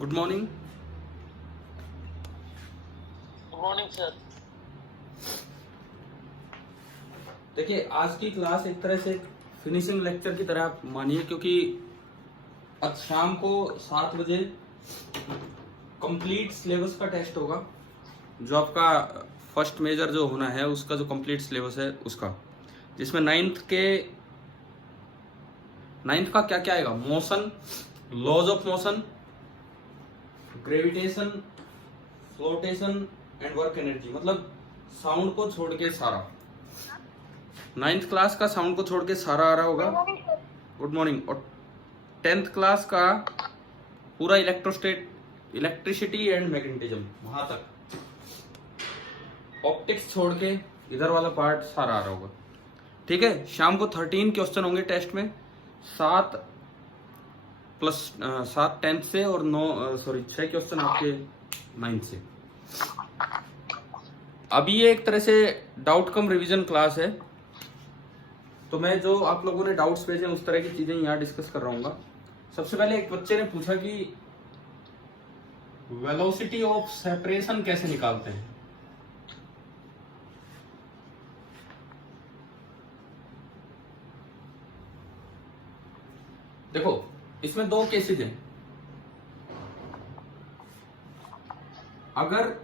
Good morning. Good morning sir. देखिए, आज की क्लास एक तरह से फिनिशिंग लेक्चर की तरह आप मानिए, क्योंकि आज शाम को 7 बजे कंप्लीट सिलेबस का टेस्ट होगा। जो आपका फर्स्ट मेजर जो होना है उसका जो कंप्लीट सिलेबस है उसका, जिसमें नाइन्थ का क्या क्या आएगा? Motion, laws of motion, gravitation, floatation and work energy. मतलब साउंड को छोड़ के सारा, 9th क्लास का साउंड को छोड़ के सारा आ रहा होगा। Good morning. और 10th क्लास का पूरा इलेक्ट्रिसिटी एंड मैग्नेटिज्म वहां तक, ऑप्टिक्स छोड़ के इधर वाला पार्ट सारा आ रहा होगा। ठीक है, शाम को 13 क्वेश्चन होंगे टेस्ट में, 7 10th से और 6 क्वेश्चन आपके 9th से। अभी ये एक तरह से डाउट कम रिवीजन क्लास है, तो मैं जो आप लोगों ने डाउट्स भेजे उस तरह की चीजें यहाँ डिस्कस कर रहा हूँ। सबसे पहले एक बच्चे ने पूछा कि वेलोसिटी ऑफ सेपरेशन कैसे निकालते हैं। देखो, इसमें दो केसेस हैं। अगर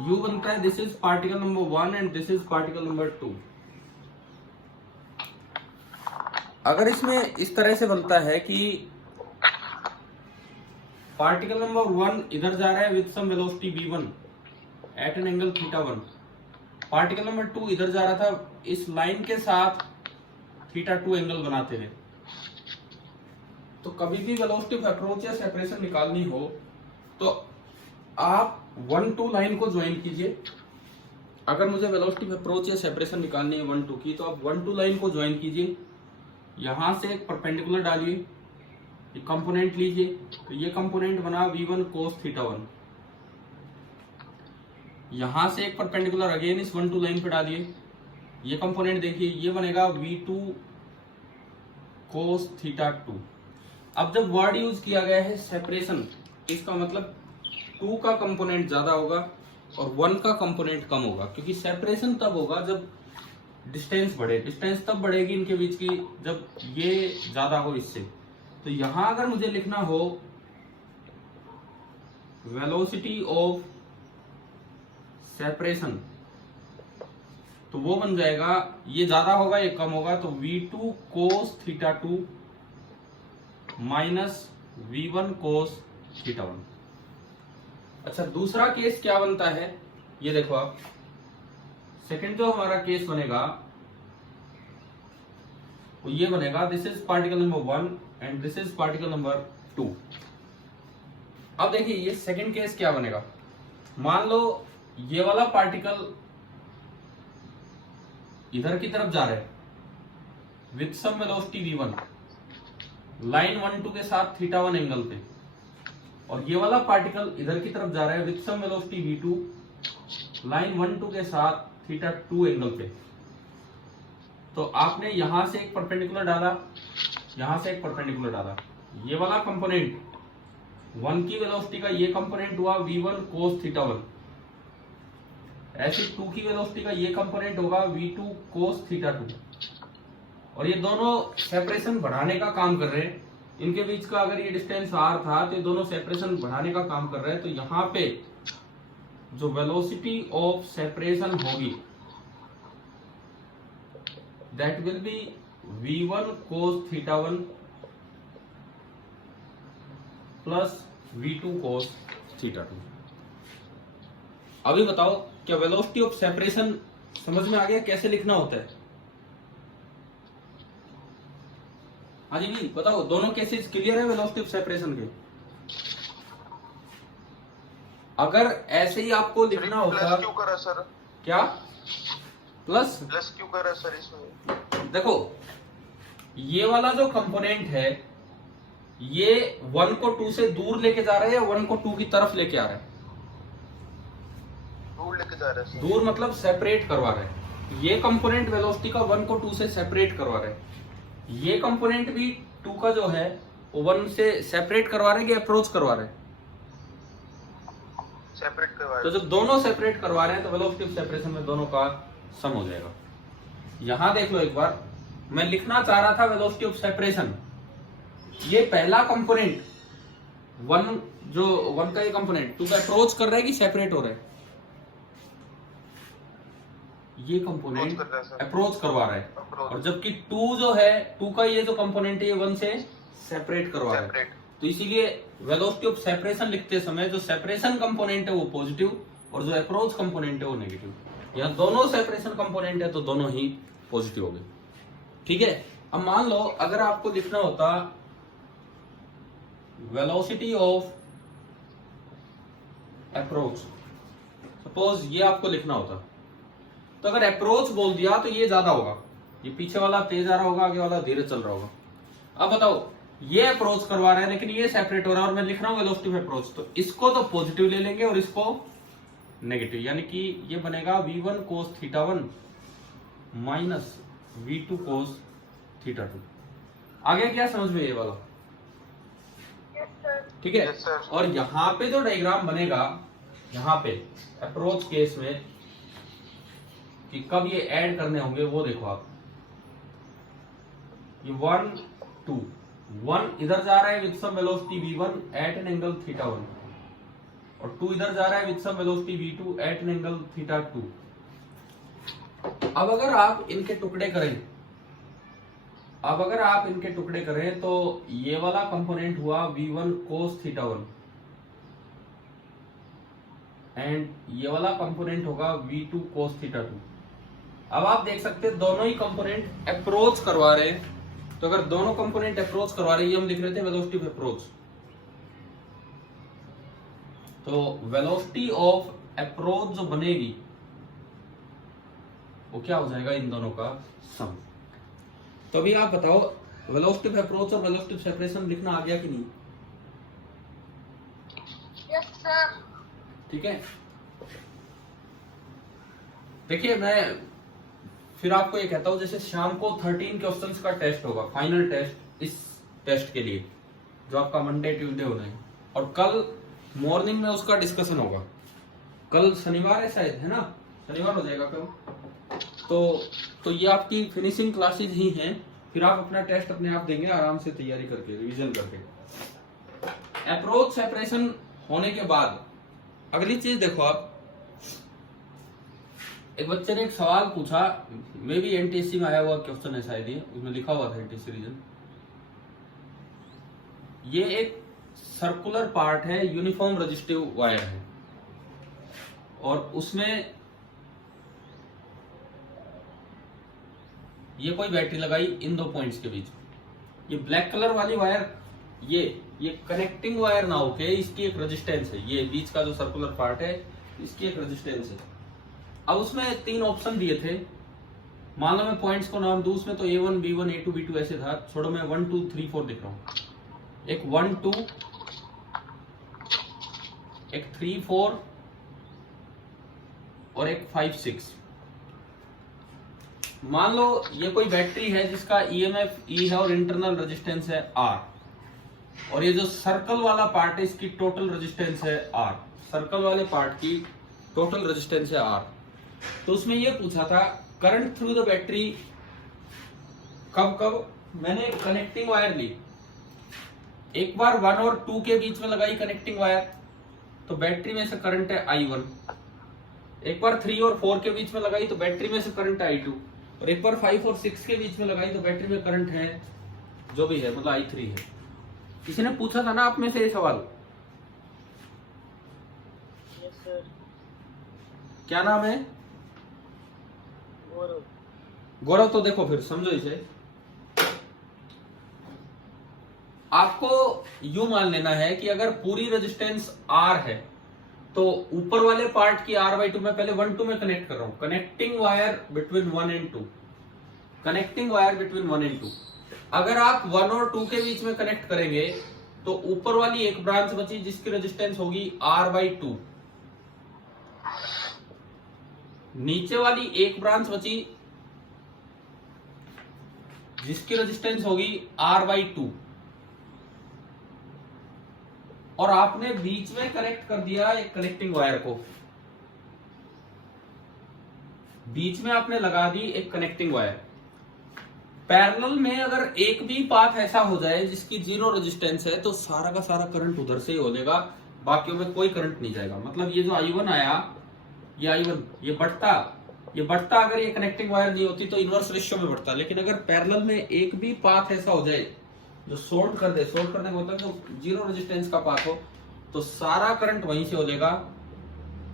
U बनता है, this is particle number 1 and this is particle number 2। अगर इसमें इस तरह से बनता है कि पार्टिकल नंबर 1 इधर जा रहा है with some velocity v1 at an angle θ1, particle number 2 इधर जा रहा था इस लाइन के साथ θ2 एंगल बनाते हुए। तो कभी भी वेलोसिटी ऑफ अप्रोच या सेपरेशन निकालनी हो तो आप 1-2 लाइन को ज्वाइन कीजिए। अगर मुझे वेलोसिटी ऑफ अप्रोच या सेपरेशन निकालनी है 1-2 की, तो आप 1-2 लाइन को ज्वाइन कीजिए। यहां से एक परपेंडिकुलर डालिए, एक कंपोनेंट लीजिए, तो ये कंपोनेंट बना v1 cos θ1। यहां से एक परपेंडिकुलर अगेन इस 1-2 लाइन पे डालिए, ये कंपोनेंट देखिए, ये बनेगा v2 cos θ2। अब जब वर्ड यूज किया गया है सेपरेशन, इसका मतलब 2 का कंपोनेंट ज्यादा होगा और 1 का कंपोनेंट कम होगा, क्योंकि सेपरेशन तब होगा जब डिस्टेंस बढ़े। डिस्टेंस तब बढ़ेगी इनके बीच की जब ये ज्यादा हो इससे। तो यहां अगर मुझे लिखना हो वेलोसिटी ऑफ सेपरेशन, तो वो बन जाएगा, ये ज्यादा होगा ये कम होगा, तो v2 cos θ2 minus v1 cos θ1। अच्छा, दूसरा केस क्या बनता है ये देखो आप। सेकंड जो हमारा केस बनेगा वो ये बनेगा, this is particle number 1 and this is particle number 2। अब देखिए ये सेकंड केस क्या बनेगा। मान लो ये वाला पार्टिकल इधर की तरफ जा रहा है with some velocity v1 line 1-2 के साथ θ1 एंगल पे, और ये वाला पार्टिकल इधर की तरफ जा रहा है with some velocity v2 line 1-2 के साथ θ2 एंगल पे। तो आपने यहां से एक परपेंडिकुलर डाला, यहां से एक परपेंडिकुलर डाला, ये वाला कंपोनेंट 1 की वेलोसिटी का ये कंपोनेंट हुआ v1 cos θ1, ऐसे 2 की वेलोसिटी का ये कंपोनेंट होगा v2 cos θ2। और ये दोनों सेपरेशन बढ़ाने का काम कर रहे हैं। इनके बीच का अगर ये डिस्टेंस r था तो ये दोनों सेपरेशन बढ़ाने का काम कर रहे हैं। तो यहां पे जो वेलोसिटी ऑफ सेपरेशन होगी that will be v1 cos θ1 plus v2 cos θ2। अभी बताओ, क्या वेलोसिटी ऑफ सेपरेशन समझ में आ गया कैसे लिखना होता है? हाँ जी बताओ, दोनों केसेस क्लियर है वेलोसिटी ऑफ सेपरेशन के? अगर ऐसे ही आपको लिखना होता, क्यों करा सर? क्या प्लस क्यों करा सर इसमें? देखो, ये वाला जो कंपोनेंट है ये 1 को 2 से दूर लेके जा रहा है या 1 को 2 की तरफ लेके आ रहा है? दूर लेके जा रहा है। दूर मतलब सेपरेट करवा रहा है। ये कंपोनेंट वेलोसिटी का 1 को 2 से सेपरेट करवा रहा है। ये कंपोनेंट भी 2 का जो है वन से सेपरेट करवा रहे हैं कि अप्रोच करवा रहे हैं? सेपरेट करवा तो जब दोनों सेपरेट करवा रहे हैं तो वेलोसिटी ऑफ सेपरेशन में दोनों का सम हो जाएगा। यहां देख लो एक बार, मैं लिखना चाह रहा था वेलोसिटी ऑफ सेपरेशन, ये पहला कंपोनेंट वन, जो वन का ये कंपोनेंट टू का अप्रोच कर रहा है कि सेपरेट हो रहा है? ये कंपोनेंट कर रहा है सर। अप्रोच करवा रहा है, Approach। और जबकि टू जो है, टू का ये जो कंपोनेंट है ये वन से सेपरेट करवा रहा है। सेपरेट। तो इसीलिए वेलोसिटी ऑफ सेपरेशन लिखते समय जो सेपरेशन कंपोनेंट है वो पॉजिटिव और जो अप्रोच कंपोनेंट है वो नेगेटिव। यहाँ दोनों सेपरेशन कंपोनेंट है तो दोनों ही पॉजिटिव हो गए। ठीक है, अब मान लो अगर आपको लिखना होता वेलोसिटी ऑफ अप्रोच, सपोज ये आपको लिखना होता, तो अगर अप्रोच बोल दिया तो ये ज्यादा होगा, ये पीछे वाला तेज आ रहा होगा, आगे वाला धीरे चल रहा होगा। अब बताओ, ये अप्रोच करवा रहा है लेकिन ये सेपरेट हो रहा है और मैं लिख रहा हूं वेलोसिटी ऑफ अप्रोच, तो इसको तो पॉजिटिव ले लेंगे और इसको नेगेटिव, यानी कि ये बनेगा v1 cos θ1 minus v2 cos θ2। आगे क्या समझ में ये वाला? ठीक है। Yes, sir। और यहाँ पे जो डायग्राम बनेगा, यहाँ पे अप्रोच केस में कि कब ये ऐड करने होंगे वो देखो आप, ये 1 2 1 इधर जा रहा है with some velocity v1 at an angle θ1 और 2 इधर जा रहा है with some velocity v2 at an angle θ2। अब अगर आप इनके टुकड़े करें, तो ये वाला कंपोनेंट हुआ v1 cos θ1 एंड ये वाला कंपोनेंट होगा v2 cos θ2। अब आप देख सकते हैं दोनों ही कंपोनेंट अप्रोच करवा रहे हैं, तो अगर दोनों कंपोनेंट अप्रोच करवा रहे हैं, ये हम लिख रहे थे वेलोसिटी ऑफ अप्रोच, तो वेलोसिटी ऑफ अप्रोच जो बनेगी वो क्या हो जाएगा, इन दोनों का सम। तो अभी आप बताओ, वेलोसिटी ऑफ अप्रोच और वेलोसिटी ऑफ सेपरेशन लिखना आ गया कि नहीं? Yes sir. ठीक है, देखिए मैं फिर आपको ये कहता हूं, जैसे शाम को 13 क्वेश्चंस का टेस्ट होगा, फाइनल टेस्ट इस टेस्ट के लिए जो आपका मंडे ट्यूसडे होना है, और कल मॉर्निंग में उसका डिस्कशन होगा। कल शनिवार है शायद, है ना? शनिवार हो जाएगा कल। तो ये आपकी फिनिशिंग क्लासेज ही हैं, फिर आप अपना टेस्ट अपने आप देंगे आराम से, तैयारी करके, रिवीजन करके। अप्रोच सेपरेशन होने के बाद अगली चीज देखो आप, एक बच्चे ने एक सवाल पूछा, मे भी एनटीएससी में आया हुआ क्वेश्चन है शायद, ये उसमें लिखा हुआ था एनटीएससी रीजन। ये एक सर्कुलर पार्ट है, यूनिफॉर्म रेजिस्टिव वायर है, और उसमें ये कोई बैटरी लगाई इन दो पॉइंट्स के बीच। ये ब्लैक कलर वाली वायर, ये कनेक्टिंग वायर ना होके इसकी एक रेजिस्टेंस है, ये बीच का जो सर्कुलर पार्ट है इसकी एक रेजिस्टेंस है। अब उसमें 3 ऑप्शन दिए थे, मान लो मैं पॉइंट्स को नाम दूं, उसमें तो A1 B1 A2 B2 ऐसे था, छोड़ो मैं 1 2 3 4 लिख रहा हूं। एक 1 2, एक 3 4 और एक 5 6। मान लो ये कोई बैटरी है जिसका EMF E है और इंटरनल रेजिस्टेंस है R, और ये जो सर्कल वाला पार्ट है इसकी टोटल रेजिस्टेंस है R, सर्कल वाले पार्ट की टोटल रेजिस्टेंस है R। तो उसमें ये पूछा था करंट थ्रू द बैटरी कब मैंने कनेक्टिंग वायर ली, एक बार 1 और 2 के बीच में लगाई कनेक्टिंग वायर, तो बैटरी में से करंट है I1। एक बार 3 और 4 के बीच में लगाई तो बैटरी में से करंट है I2, और एक बार 5 और 6 के बीच में लगाई तो बैटरी में करंट है जो भी है, मतलब I3 है। किसी ने पूछा था ना आप में से ये सवाल? Yes sir. क्या नाम है? गौरव। गौरव। तो देखो फिर समझो इसे, आपको यूं मान लेना है कि अगर पूरी रेजिस्टेंस R है तो ऊपर वाले पार्ट की R/2 में पहले 1 2 में कनेक्ट कर रहा हूं, connecting wire between 1 and 2, connecting wire between 1 and 2। अगर आप 1 और 2 के बीच में कनेक्ट करेंगे तो ऊपर वाली एक ब्रांच बची जिसकी रेजिस्टेंस होगी R/2, नीचे वाली एक ब्रांच बची जिसकी रेजिस्टेंस होगी R/2, और आपने बीच में कनेक्ट कर दिया एक कनेक्टिंग वायर को, बीच में आपने लगा दी एक कनेक्टिंग वायर। पैरेलल में अगर एक भी पाथ ऐसा हो जाए जिसकी जीरो रेजिस्टेंस है तो सारा का सारा करंट उधर से ही हो जाएगा, बाकियों में कोई करंट नहीं जाएगा। मतलब ये जो I1 आया, ये I1 ये बढ़ता अगर ये कनेक्टिंग वायर नहीं होती तो इनवर्स रेशियो में बढ़ता। लेकिन अगर पैरेलल में एक भी पाथ ऐसा हो जाए जो शॉर्ट करने का मतलब जो जीरो रेजिस्टेंस का पाथ हो, तो सारा करंट वहीं से हो जाएगा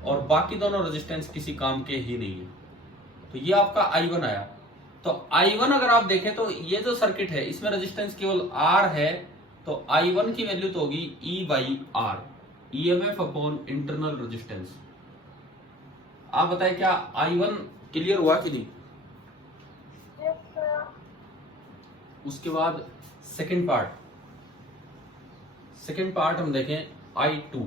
और बाकी दोनों रेजिस्टेंस किसी काम के ही नहीं है। तो ये आपका I1 आया। तो I1 अगर आप देखें तो ये जो सर्किट है इसमें रेजिस्टेंस केवल R है, तो I1 की वैल्यू तो होगी E/R, EMF upon internal resistance. आप बताएं क्या I1 क्लियर हुआ कि नहीं? Yes, sir. उसके बाद सेकंड पार्ट हम देखें I2।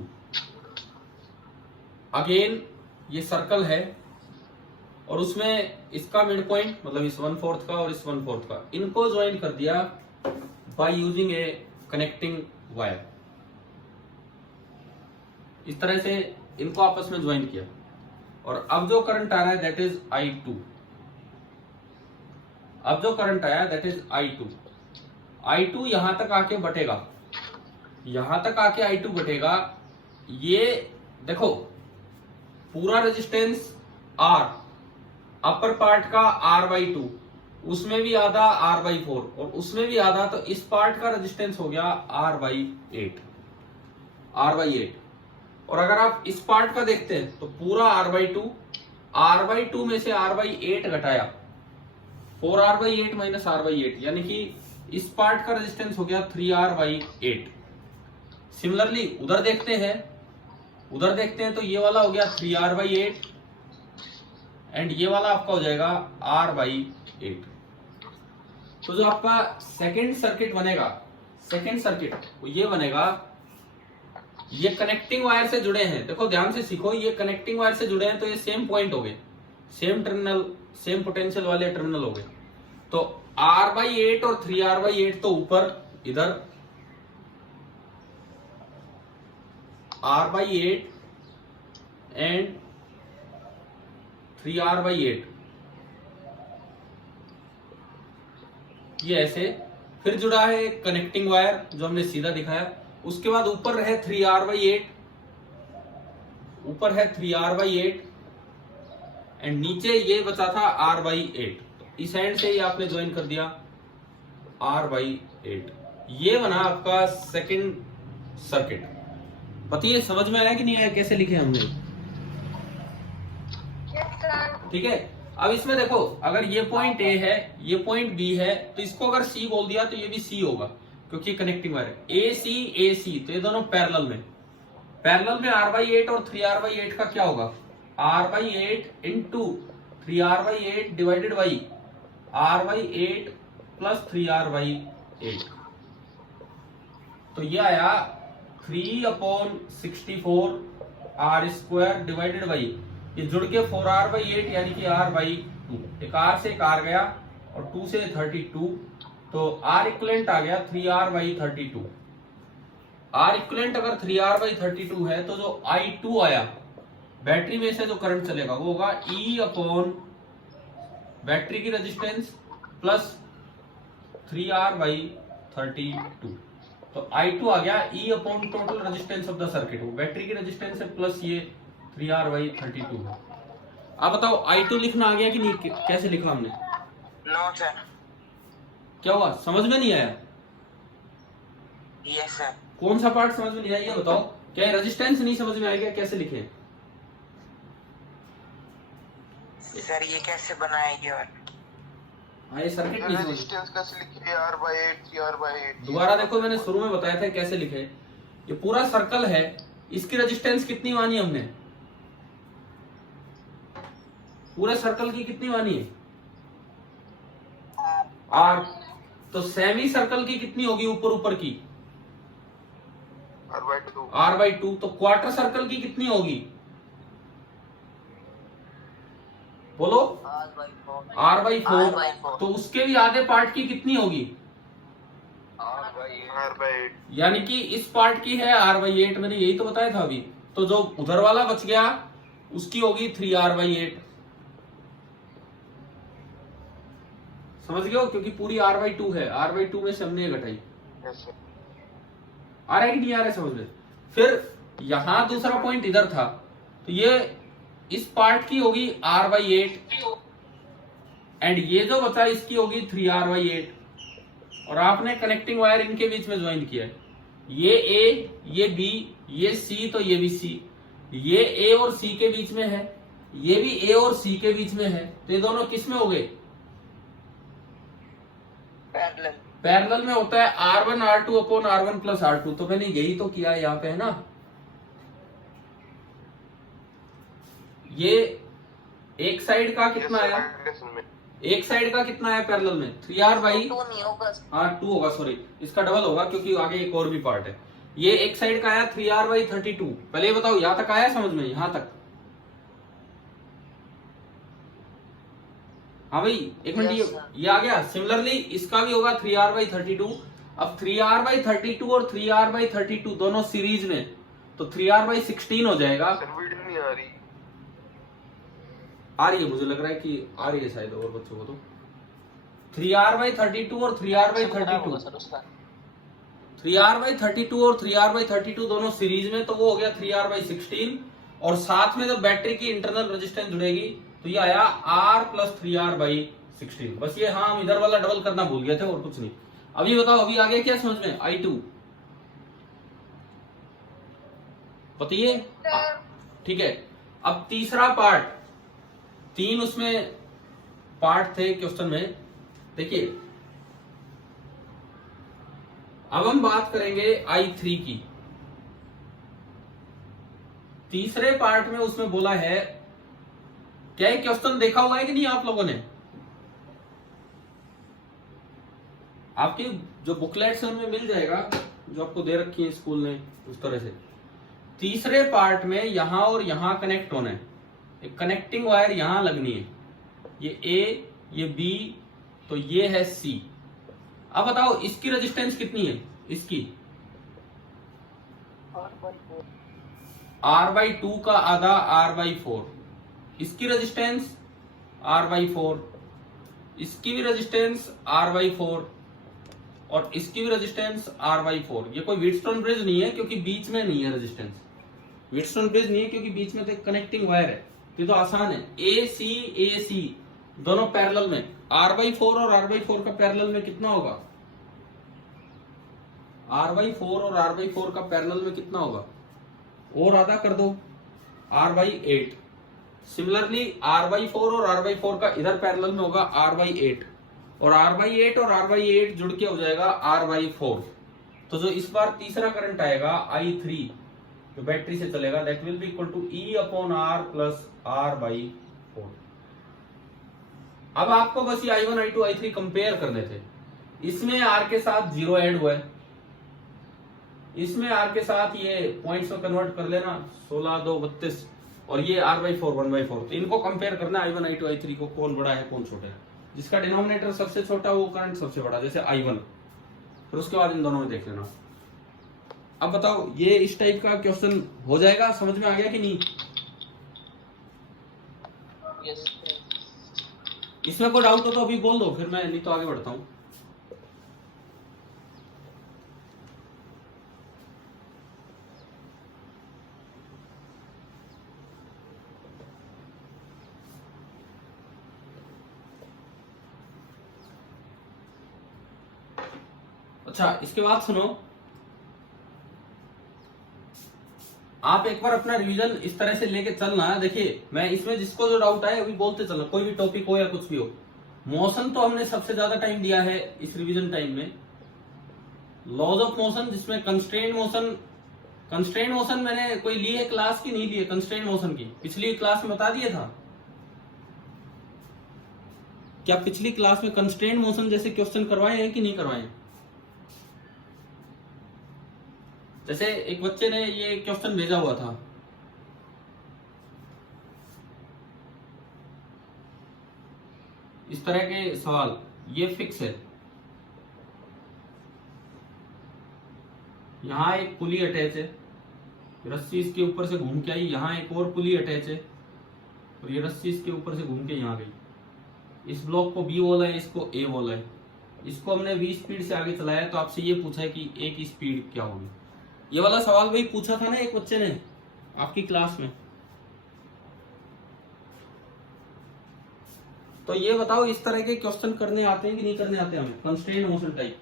अगेन ये सर्कल है और उसमें इसका मिड पॉइंट मतलब इस 1/4 का और इस 1/4 का, इनको ज्वाइन कर दिया by using A connecting wire. इस तरह से इनको आपस में ज्वाइन किया और अब जो करंट आ रहा है दैट इज I2। अब जो करंट आया दैट इज I2 यहां तक आके बटेगा, I2 बटेगा। ये देखो पूरा रेजिस्टेंस R, अपर पार्ट का R/2, उसमें भी आधा R/4 और उसमें भी आधा, तो इस पार्ट का रेजिस्टेंस हो गया R/8। और अगर आप इस पार्ट का देखते हैं तो पूरा R/2 में से R/8 घटाया, 4R/8 माइनस R/8, यानी कि इस पार्ट का रेजिस्टेंस हो गया 3R/8। सिमिलरली उधर देखते हैं तो ये वाला हो गया 3R/8 एंड ये वाला आपका हो जाएगा R/8। तो जो आपका सेकंड सर्किट वो ये बनेगा, ये कनेक्टिंग वायर से जुड़े हैं। देखो ध्यान से सीखो, ये कनेक्टिंग वायर से जुड़े हैं तो ये सेम पॉइंट हो गए, सेम टर्मिनल, सेम पोटेंशियल वाले टर्मिनल हो गए। तो R/8 और 3R/8 तो ऊपर, इधर R/8 एंड 3R/8 ये ऐसे। फिर जुड़ा है कनेक्टिंग वायर जो हमने सीधा दिखाया। उसके बाद ऊपर है 3R/8, एंड नीचे ये बचा था R/8। इस एंड से ही आपने ज्वाइन कर दिया R/8। ये बना आपका सेकंड सर्किट। बताइए समझ में आया कि नहीं आया, कैसे लिखे हमने? Yes, sir. ठीक है। अब इसमें देखो, अगर ये पॉइंट A है, ये पॉइंट B है, तो इसको अगर C बोल दिया तो ये भी C होगा क्योंकि कनेक्टिंग वायर है। AC, तो ये दोनों पैरेलल में R/8 और 3R/8 का क्या होगा? R/8 into 3R/8 divided by R/8 plus 3R/8। तो ये आया 3/64 R² डिवाइडेड बाई, ये जुड़ के 4R/8 यानी कि R/2। एक R से एक R गया और 2 से 32, तो R इक्विवेलेंट आ गया 3R/32। R इक्विवेलेंट अगर 3R/32 है तो जो I2 आया बैटरी में से जो करंट चलेगा वो होगा E अपॉन बैटरी की रेजिस्टेंस प्लस 3R/32। तो I2 आ गया E upon total resistance of the circuit, वो बैटरी की रेजिस्टेंस है प्लस ये 3R/32 है। आप बताओ I2 लिखना आ गया कि नहीं? कैसे लिखा हमने? No sir. क्या हुआ, समझ में नहीं आया? Yes sir. कौन सा पार्ट समझ में नहीं आया ये बताओ। क्या रेजिस्टेंस नहीं समझ में आएगा? कैसे लिखे? सर ये कैसे बनाएंगे? और हाँ, ये सर्किट नहीं समझ। रेजिस्टेंस कैसे लिखे? R/8 3R/8। दोबारा देखो, मैंने शुरू में बताया था कैसे लिखे। ये पूरा सर्कल है, इसकी रेजिस्टेंस कितनी मानी हमने? पूरे सर्कल की कितनी मानी है? R। तो सेमी सर्कल की कितनी होगी ऊपर की? R/2। तो क्वार्टर सर्कल की कितनी होगी? बोलो। R/4। तो उसके भी आधे पार्ट की कितनी होगी? R/8 यानी कि इस पार्ट की है R/8, मैंने यही तो बताया था अभी। तो जो उधर वाला बच गया उसकी होगी 3R/8। समझ गए हो, क्योंकि पूरी R/2 है, R/2 में से हमने ये घटाई। yes sir आ रहा है कि नहीं आ रहा है समझ में? फिर यहां दूसरा पॉइंट इधर था, तो ये इस पार्ट की होगी R/8 एंड ये जो बचा इसकी होगी 3R/8। और आपने कनेक्टिंग वायर इनके बीच में ज्वाइन किया है, ये A, ये B, ये C, तो ये भी C, ये A और C के बीच में है, ये भी A और C के बीच में है, तो ये दोनों किस में हो गए? पैरेलल पैरेलल में होता है R1 R2 upon R1 plus R2। तो मैंने यही तो किया है यहाँ पे, है ना। ये एक साइड का कितना आया, एक साइड का कितना आया पैरेलल में? 3R/, 2 नहीं होगा हाँ 2 होगा, सॉरी इसका डबल होगा क्योंकि आगे एक और भी पार्ट है। ये एक साइड का आया 3R/32। पहले ये बताओ यहां तक आया समझ में, यहां तक? हाँ भाई एक मिनट, ये आ गया। सिमिलरली इसका भी होगा 3R/32। अब 3R/32 और 3R/32 दोनों सीरीज में, तो 3R/16 हो जाएगा। वीडियो नहीं आ रही। आ रही है, मुझे लग रहा है कि आ रही है शायद और बच्चों को। तो 3R/32 और 3R/32, 3R/32 और 3R/32 दोनों सीरीज में, तो वो हो गया 3R/16। और साथ में जब बैटरी की इंटरनल रेजिस्टेंस जुड़ेगी तो ये आया R प्लस 3R/16। बस ये, हाँ हम इधर वाला डबल करना भूल गए थे और कुछ नहीं। अभी बताओ, अभी आगे क्या समझ में? I2 बताइए। ठीक है, अब तीसरा पार्ट, 3 उसमें पार्ट थे क्वेश्चन में। देखिए अब हम बात करेंगे I3 की। तीसरे पार्ट में उसमें बोला है, क्या ये क्वेश्चन देखा हुआ है कि नहीं आप लोगों ने? आपकी जो बुकलेट्स हैं उनमें मिल जाएगा, जो आपको दे रखी है स्कूल ने, उस तरह से। तीसरे पार्ट में यहां और यहां कनेक्ट होना है, एक कनेक्टिंग वायर यहां लगनी है, ये A, ये B, तो ये है C। अब बताओ इसकी रेजिस्टेंस कितनी है? इसकी R/2 का आधा R/4। इसकी रेजिस्टेंस R/4, इसकी भी रेजिस्टेंस R/4 और इसकी भी रेजिस्टेंस R/4। ये कोई व्हीटस्टोन ब्रिज नहीं है क्योंकि बीच में नहीं है रेजिस्टेंस। व्हीटस्टोन ब्रिज नहीं है क्योंकि बीच में तो एक कनेक्टिंग वायर है। ये तो आसान है। AC दोनों पैरेलल में, R/4 और R/4 का पैरेलल में कितना होगा? R/4 और R/4 का पैरेलल में कितना होगा? और आधा कर दो, R/8। सिमिलरली R/4 और R/4 का इधर पैरेलल में होगा R/8, और R/8 और R/8 जुड़ के हो जाएगा R/4। तो जो इस बार तीसरा करंट आएगा I3 जो बैटरी से चलेगा, that will be equal to E/R plus R/4। अब आपको बस ये I1 I2 I3 कंपेयर करने थे। इसमें R के साथ 0 ऐड हुआ है, इसमें R के साथ ये पॉइंट्स में कन्वर्ट कर लेना, 16 2 32, और ये R/4 1/4। तो इनको कंपेयर करना I1 I2 I3 को, कौन बड़ा है कौन छोटा है। जिसका डिनोमिनेटर सबसे छोटा वो करंट सबसे बड़ा, जैसे I1। फिर उसके बाद इन दोनों में देख लेना। अब बताओ ये इस टाइप का क्वेश्चन हो जाएगा, समझ में आ गया कि नहीं? यस इसमें कोई डाउट हो तो अभी बोल दो, फिर मैं नहीं तो आगे बढ़ता हूं। अच्छा इसके बाद सुनो, आप एक बार अपना रिवीजन इस तरह से लेके चलना। देखिए मैं इसमें जिसको जो डाउट आए अभी बोलते चलना, कोई भी टॉपिक हो या कुछ भी हो। मोशन तो हमने सबसे ज्यादा टाइम दिया है इस रिवीजन टाइम में। लॉज ऑफ मोशन, जिसमें कंस्ट्रेंट मोशन मैंने कोई ली है क्लास की? नहीं ली है कंस्ट्रेंट मोशन की, पिछली क्लास में बता दिया था। क्या पिछली क्लास में कंस्ट्रेंट मोशन जैसे क्वेश्चन करवाए हैं कि नहीं करवाए? जैसे एक बच्चे ने ये क्वेश्चन भेजा हुआ था, इस तरह के सवाल, ये फिक्स है, यहाँ एक पुली अटैच है, रस्सी इसके ऊपर से घूम के आई, यहाँ एक और पुली अटैच है और ये रस्सी इसके ऊपर से घूम के यहाँ गई। इस ब्लॉक को बी बोला है, इसको ए बोला है। इसको हमने v स्पीड से आगे चलाया तो आपसे ये पूछा है कि ए की स्पीड क्या होगी। ये वाला सवाल वही पूछा था ना एक बच्चे ने आपकी क्लास में। तो ये बताओ इस तरह के क्वेश्चन करने आते हैं कि नहीं करने आते हमें, कंस्ट्रेंट मोशन टाइप?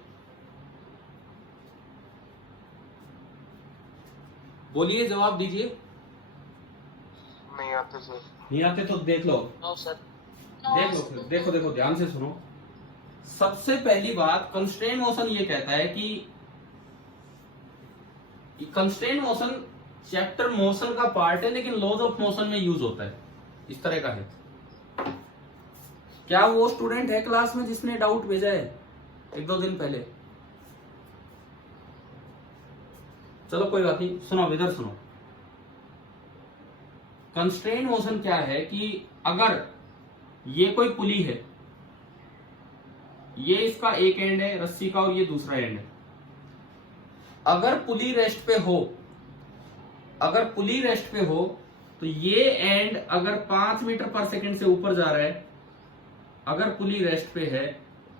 बोलिए, जवाब दीजिए। नहीं आते सर। नहीं आते तो देख लो, नो सर। देख लो फिर, देखो देखो ध्यान से सुनो। सबसे पहली बात, कंस्ट्रेंट मोशन ये कहता है कि कंस्ट्रेंट मोशन चैप्टर मोशन का पार्ट है लेकिन लॉज ऑफ मोशन में यूज होता है, इस तरह का है। क्या वो स्टूडेंट है क्लास में जिसने डाउट भेजा है एक दो दिन पहले? चलो कोई बात नहीं, सुनो इधर सुनो। कंस्ट्रेंट मोशन क्या है कि अगर ये कोई पुली है, ये इसका एक एंड है रस्सी का और ये दूसरा एंड है। अगर पुली रेस्ट पे हो, अगर पुली रेस्ट पे हो तो ये एंड अगर 5 मीटर पर सेकंड से ऊपर जा रहा है, अगर पुली रेस्ट पे है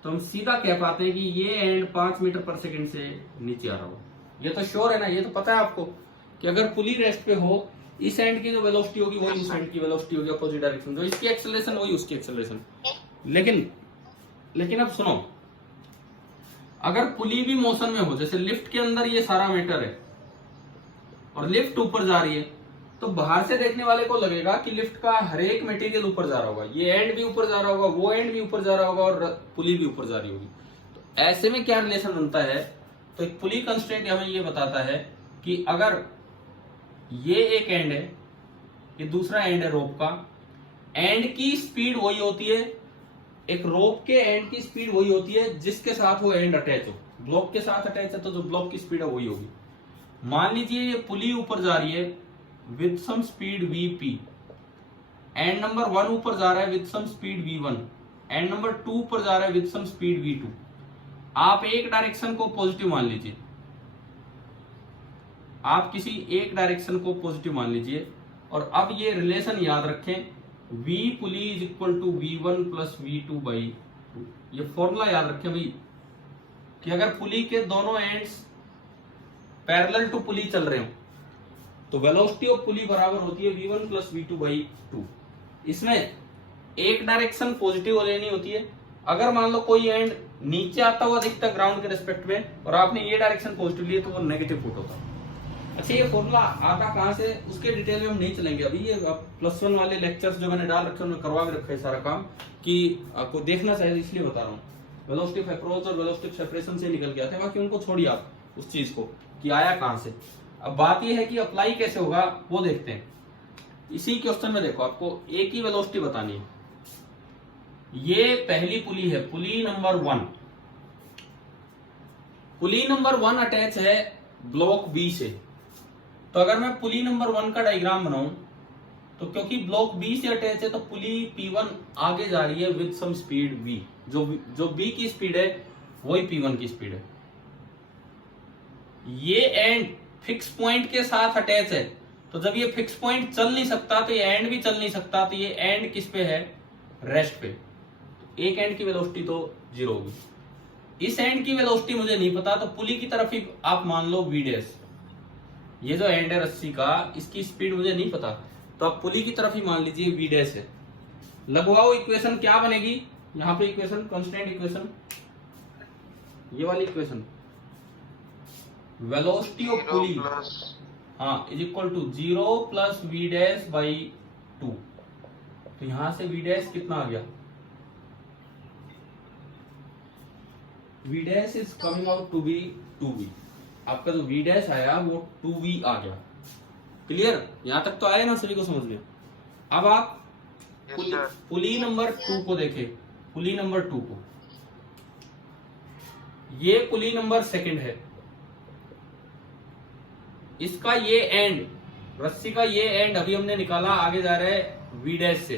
तो हम सीधा कह पाते हैं कि ये एंड 5 मीटर पर सेकंड से नीचे आ रहा हो। ये तो श्योर है ना, ये तो पता है आपको कि अगर पुली रेस्ट पे हो, इस एंड की जो वेलोसिटी होगी वही उस एंड की वेलोसिटी होगी, अपोजिट डायरेक्शन। जो इसकी एक्सेलरेशन वही उसकी एक्सेलरेशन। लेकिन अब सुनो, अगर पुली भी मोशन में हो, जैसे लिफ्ट के अंदर ये सारा मैटर है और लिफ्ट ऊपर जा रही है, तो बाहर से देखने वाले को लगेगा कि लिफ्ट का हर एक मटेरियल ऊपर जा रहा होगा, ये एंड भी ऊपर जा रहा होगा, वो एंड भी ऊपर जा रहा होगा और पुली भी ऊपर जा रही होगी। तो ऐसे में क्या रिलेशन बनता है? तो एक पुली कंस्ट्रेंट हमें ये बताता है कि अगर ये एक एंड है, ये दूसरा एंड है रोप का, एंड की स्पीड वही होती है, एक रोप के एंड की स्पीड वही होती है जिसके साथ वो एंड अटैच हो। ब्लॉक के साथ अटैच है तो जो ब्लॉक की स्पीड है वही होगी। मान लीजिए ये पुली ऊपर जा रही है with some speed vp, and number 1 ऊपर जा रहा है with some speed v1, and number 2 ऊपर जा रहा है विद सम स्पीड v2। आप एक डायरेक्शन को पॉजिटिव मान लीजिए, आप किसी एक डायरेक्शन को पॉजिटिव मान लीजिए और अब ये रिलेशन याद रखें, v pulley is equal to v1 plus v2 by 2। ये फॉर्मूला याद रखें भाई कि अगर पुली के दोनों एंड्स पैरेलल टू पुली चल रहे हो तो वेलोसिटी ऑफ पुली बराबर होती है v1 प्लस v2 बाई 2। इसमें एक डायरेक्शन पॉजिटिव लेनी होती है। अगर मान लो कोई एंड नीचे आता हुआ दिखता है ग्राउंड के रिस्पेक्ट में और आपने ये डायरेक्शन पॉजिटिव लिए तो वो नेगेटिव फुट होता है। अच्छा, ये फॉर्मूला आता कहां से, उसके डिटेल में हम नहीं चलेंगे अभी। ये +1 वाले लेक्चर्स जो मैंने डाल रखे उनमें करवा के रखा है सारा काम, कि आपको देखना चाहिए, इसलिए बता रहा हूँ। वेलोसिटी ऑफ अप्रोच और वेलोसिटी ऑफ सेपरेशन से निकल के आते हैं, बाकी उनको छोड़िए आप उस चीज को कि आया कहां से। अब बात यह है कि अप्लाई कैसे होगा वो देखते हैं। इसी क्वेश्चन में देखो, आपको एक ही वेलोसिटी बतानी है। ये पहली पुली है, पुली नंबर 1। पुली नंबर 1 अटैच है ब्लॉक बी से। तो अगर मैं पुली नंबर 1 का डायग्राम बनाऊं तो क्योंकि ब्लॉक बी से अटैच है तो पुली P1 आगे जा रही है विद सम स्पीड v। जो b की स्पीड है वही P1 की स्पीड है। ये एंड फिक्स पॉइंट के साथ अटैच है, तो जब ये फिक्स पॉइंट चल नहीं सकता तो ये एंड भी चल नहीं सकता, तो ये एंड किस पे है? रेस्ट पे। तो एक एंड की वेलोसिटी तो 0 होगी। इस एंड की वेलोसिटी मुझे नहीं पता, तो पुली की तरफ ही आप मान लो v डैश। ये जो एंड है रस्सी का, इसकी स्पीड मुझे नहीं पता, तो आप पुली की तरफ ही मान लीजिए v डैश है। लगवाओ इक्वेशन, क्या बनेगी यहाँ पे इक्वेशन, कांस्टेंट इक्वेशन, ये वाली इक्वेशन, वेलोसिटी ऑफ पुली हाँ is equal to 0 plus v dash by 2। तो यहां से v डैश कितना आ गया? v dash is coming out to be 2v। आपका जो v डैश आया वो 2v आ गया। क्लियर? यहां तक तो आया ना सभी को समझ में? अब आप पुली नंबर 2 को देखें, पुली नंबर 2 को, ये पुली नंबर 2 है। इसका ये एंड, रस्सी का ये एंड अभी हमने निकाला, आगे जा रहा है v डैश से।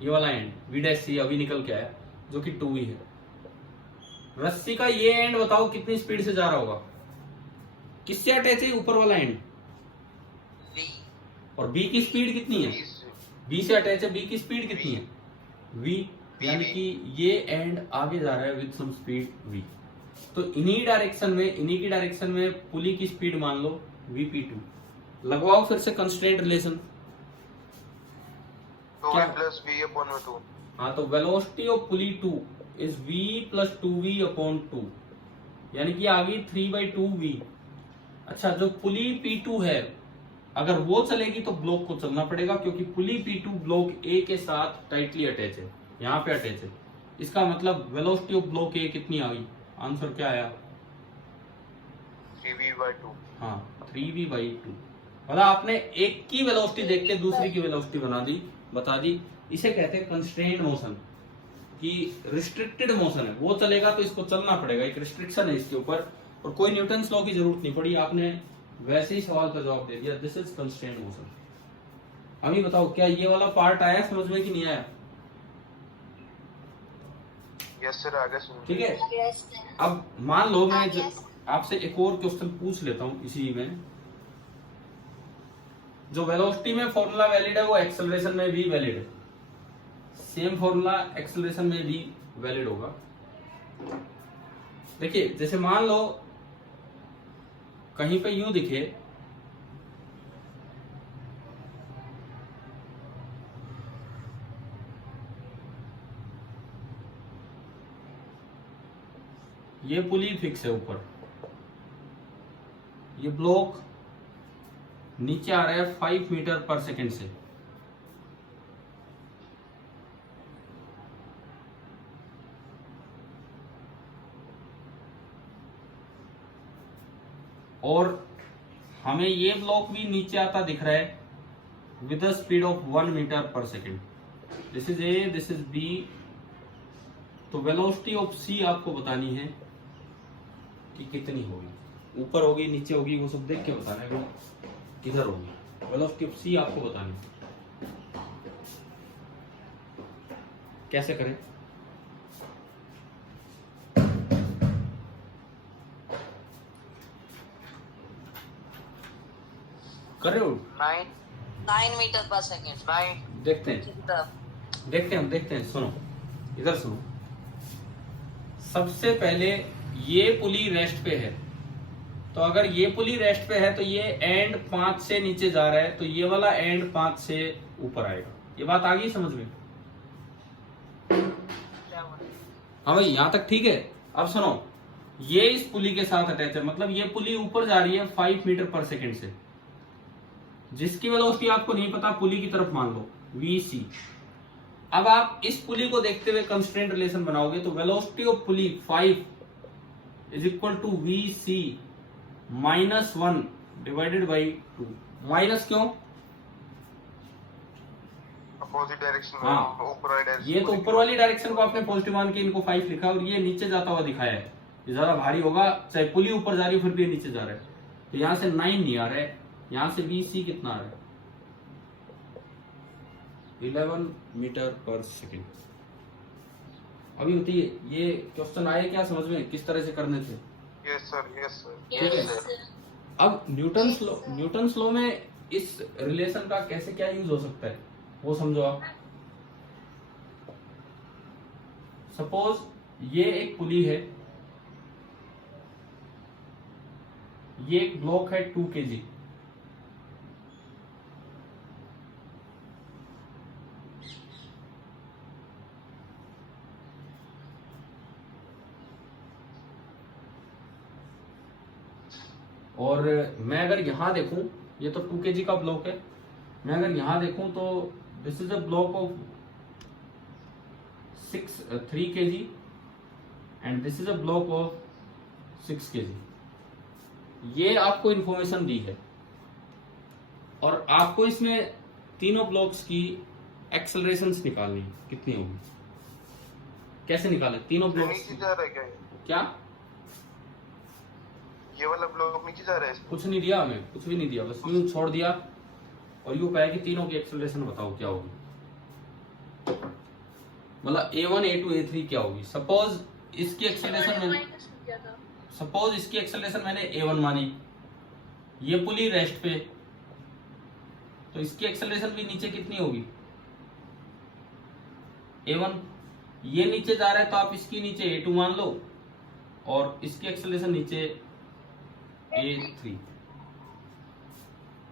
ये वाला एंड v डैश से अभी निकल के आया जो कि 2v है। रस्सी का ये एंड बताओ कितनी स्पीड से जा रहा होगा? किससे अटैच है ऊपर वाला एंड? V और बी की स्पीड कितनी है? बी से अटैच है, बी की स्पीड कितनी है? v, यानी कि ये एंड आगे जा रहा है विद सम स्पीड v। तो इन्हीं की डायरेक्शन में पुली की स्पीड मान लो vp2। लगवाओ फिर से constraint relation. 2v plus v upon v2। हाँ, तो velocity of pulley 2 is v plus 2v upon 2, यानी कि आ गई 3/2v। अच्छा, जो पुली P2 है अगर वो चलेगी तो ब्लॉक को चलना पड़ेगा, क्योंकि पुली P2 ब्लॉक A के साथ टाइटली अटैच है, यहाँ पे अटैच है। इसका मतलब वेलोसिटी ऑफ ब्लॉक A कितनी आ गई? आंसर क्या आया? 3v/2। हाँ, 3v/2। मतलब आपने एक की वेलोसिटी देख के दूसरी की वेलोसिटी बता दी। इसे कहते हैं कंस्ट्रेंट मोशन, कि रिस्ट्रिक्टेड मोशन है, वो चलेगा तो इसको चलना पड़ेगा, एक रिस्ट्रिक्शन है इसके ऊपर। और कोई न्यूटन्स लॉ की जरूरत नहीं पड़ी, आपने वैसे ही सवाल का जवाब दे दिया, दिस इज कंस्ट्रेंट मोशन। अभी बताओ, क्या ये वाला पार्ट आया समझ में कि नहीं आया? यस सर, आगे सुन। ठीक है, Yes, sir. अब मान लो मैं Yes. आपसे एक और क्वेश्चन पूछ लेता हूं इसी में। जो वेलोसिटी में फॉर्मूला वैलिड है वो एक्सेलरेशन में भी वैलिड है। सेम फॉर्मूला एक्सेलरेशन में भी वैलिड होगा। देखिए, जैसे मान लो कहीं पे यूं दिखे, ये पुली फिक्स है ऊपर, ये ब्लॉक नीचे आ रहा है 5 मीटर पर सेकेंड से। और हमें ये ब्लॉक भी नीचे आता दिख रहा है with the speed of 1 metre per second. This is A, this is B. तो वेलोसिटी ऑफ सी आपको बतानी है कि कितनी होगी, ऊपर होगी नीचे होगी, वो सब देख के बताना है किधर होगी। वेलोसिटी ऑफ सी आपको बतानी है। कैसे करें? कर रहे हो? 9 मीटर पर सेकंड। 9 देखते हैं। सुनो, इधर सुनो। सबसे पहले ये पुली रेस्ट पे है, तो अगर ये पुली रेस्ट पे है तो ये एंड 5 से नीचे जा रहा है, तो ये वाला एंड 5 से ऊपर आएगा। ये बात आ गई समझ में? हाँ भाई, यहां तक ठीक है। अब सुनो, ये इस पुली के साथ अटैच है, मतलब ये पुली ऊपर जा रही है 5 मीटर पर सेकेंड से, जिसकी वेलोसिटी आपको नहीं पता, पुली की तरफ मान लो vc। अब आप इस पुली को देखते हुए कंस्ट्रेंट रिलेशन बनाओगे, तो velocity of pulley 5 is equal to vc minus 1 divided by 2। Minus क्यों? अपोजिट डायरेक्शन में। हाँ, ऊपर वाली डायरेक्शन। ये तो ऊपर वाली डायरेक्शन को आपने पॉजिटिव मान के इनको 5 लिखा, और ये नीचे जाता हुआ दिखाया है। ये ज्यादा भारी होगा, चाहे पुली ऊपर जा रही है फिर भी ये नीचे जा रहा है। तो यहां से 9 नहीं आ रहा है, यहां से vc कितना आ रहा है? 11 मीटर पर सेकेंड। अभी बताइए, ये क्वेश्चन आए क्या समझ में, किस तरह से करने थे? Yes sir. ठीक है। अब न्यूटन्स लॉ में इस रिलेशन का कैसे क्या यूज हो सकता है वो समझो आप। सपोज ये एक पुली है, ये एक ब्लॉक है 2 kg, और मैं अगर यहां देखूं, ये तो 2 kg का ब्लॉक है, मैं अगर यहां देखूं तो this is a block of 3 kg and this is a block of 6 kg। ये आपको इंफॉर्मेशन दी है, और आपको इसमें तीनों ब्लॉक्स की एक्सेलरेशंस निकालनी है, कितनी होगी, कैसे निकालें तीनों ब्लॉक्स नीचे जा रहा है क्या ये? क्या? ये वाला ब्लॉक नीचे जा रहा है इसमें? कुछ नहीं दिया हमें, कुछ भी नहीं दिया, बस यूं छोड़ दिया और यूं कहा कि तीनों की एक्सेलरेशन बताओ क्या होगी, मतलब A1 A2 A3 क्या होगी। सपोज इसकी एक्सेलरेशन मैंने A1 मानी, ये पुली रेस्ट पे, तो इसकी एक्सेलरेशन भी नीचे कितनी होगी, A1। ये नीचे जा रहा है तो आप इसकी नीचे A2 मान लो, और इसकी एक्सेलरेशन नीचे A3।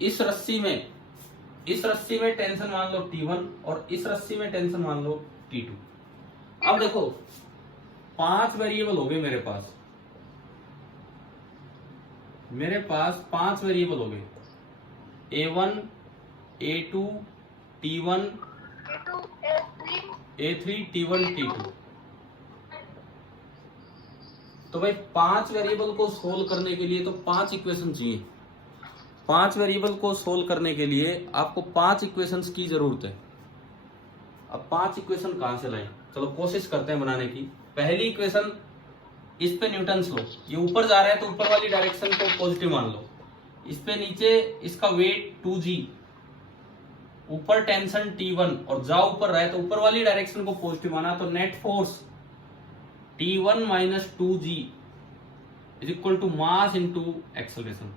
इस रस्सी में टेंशन मान लो T1 और इस रस्सी में टेंशन मान लो T2। अब देखो 5 वेरिएबल हो गए मेरे पास 5 वेरिएबल हो गए, A1, A2, T1, A3, T1, T2। तो भाई 5 वेरिएबल को सोल्व करने के लिए तो 5 इक्वेशन चाहिए। 5 वेरिएबल को सोल्व करने के लिए आपको 5 इक्वेशंस की जरूरत है। अब 5 इक्वेशन कहां से लाएं? चलो कोशिश करते हैं बनाने की। पहली इक्वेशन, इस पे न्यूटन्स लो, ये ऊपर जा रहा है तो ऊपर वाली डायरेक्शन को पॉजिटिव मान लो। इस पे नीचे इसका वेट 2g, ऊपर टेंशन T1 और जा ऊपर रहा है तो ऊपर वाली डायरेक्शन को पॉजिटिव माना, तो net force T1 minus 2g is equal to mass into acceleration.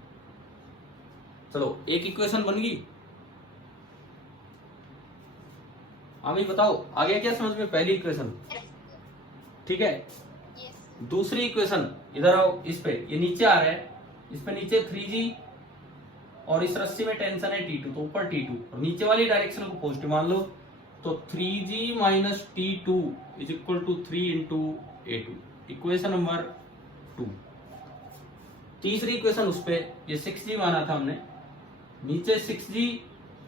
चलो एक इक्वेशन बन गई। अभी बताओ आगे क्या समझ में? पहली इक्वेशन ठीक है। दूसरी इक्वेशन, इधर आओ, इस पे ये नीचे आ रहा है, इस पे नीचे 3g और इस रस्सी में टेंशन है T2, तो ऊपर T2 और नीचे वाली डायरेक्शन को पॉजिटिव मान लो, तो 3g minus T2 is equal to 3 into A2, equation number 2। तीसरी इक्वेशन, उस पे ये 6g माना था हमने, नीचे 6g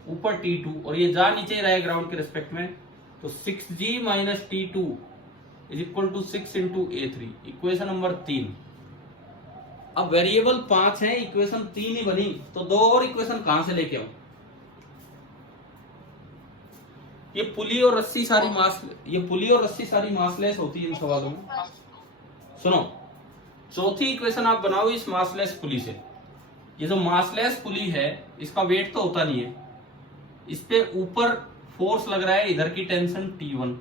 ऊपर T2 और ये जा नीचे रहे ग्राउंड के रिस्पेक्ट में, तो 6g minus T2 is equal to 6 into A3, equation number 3। अब वेरिएबल 5 है, इक्वेशन 3 ही बनी, तो 2 और इक्वेशन कहां से लेके आऊं? ये पुली और रस्सी सारी मासलेस होती है इन सवालों में। सुनो, चौथी इक्वेशन आप बनाओ इस मासलेस पुली से। ये जो मासलेस पुली है इसका वेट तो होता नहीं है, इस पे ऊपर फोर्स लग रहा है, इधर की टेंशन T1,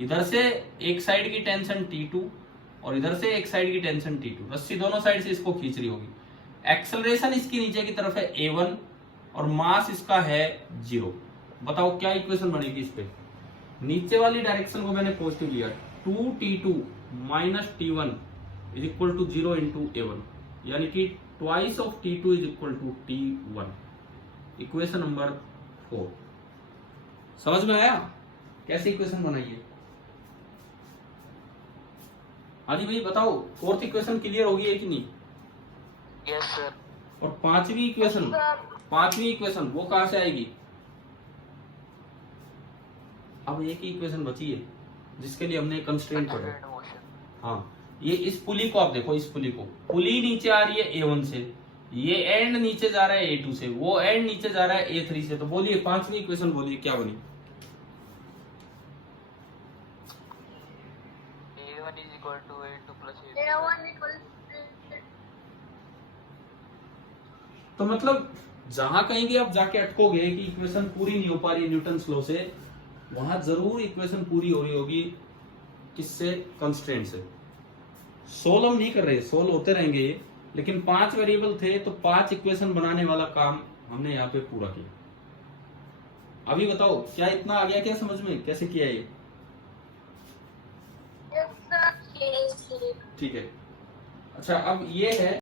इधर से एक साइड की टेंशन T2 और इधर से एक साइड की टेंशन T2, रस्सी दोनों साइड से इसको खींच रही होगी। एक्सेलरेशन इसकी नीचे की तरफ है A1 और मास इसका है 0। बताओ क्या इक्वेशन बनेगी इस पे? नीचे वाली डायरेक्शन को मैंने पॉजिटिव लिया, 2T2 minus T1 is equal to 0 into A1, यानी कि twice of T2 is equal to T1, equation number 4। समझ में आया कैसे इक्वेशन बनाइए? हाजी भाई बताओ, फोर्थ इक्वेशन क्लियर होगी है कि नहीं? Yes sir. और पांचवी इक्वेशन वो कहां से आएगी? अब एक ही इक्वेशन बची है जिसके लिए हमने कंस्ट्रेंट पढ़ा। हाँ, ये इस पुली को आप देखो, इस पुली को, पुली नीचे आ रही है A1 से, ये एंड नीचे जा रहा है A2 से, वो एंड नीचे जा रहा है A3 से। तो बोलिए पांचवी इक्वेशन बोलिए क्या बनी? A1 is equal to A2 plus A3। तो मतलब जहां कहीं भी आप जाके अटकोगे कि इक्वेशन पूरी नहीं हो पा रही न्यूटन्स लॉ से, वहां जरूर इक्वेशन पूरी हो रही होगी किससे? कंस्ट्रेंट से। सोल्व हम नहीं कर रहे, सोल्व होते रहेंगे ये, लेकिन 5 वेरिएबल थे तो 5 इक्वेशन बनाने वाला काम हमने यहाँ पे पूरा किया। अभी बताओ क्या इतना आ गया क्या समझ में, कैसे किया ये? ठीक है। अच्छा अब ये है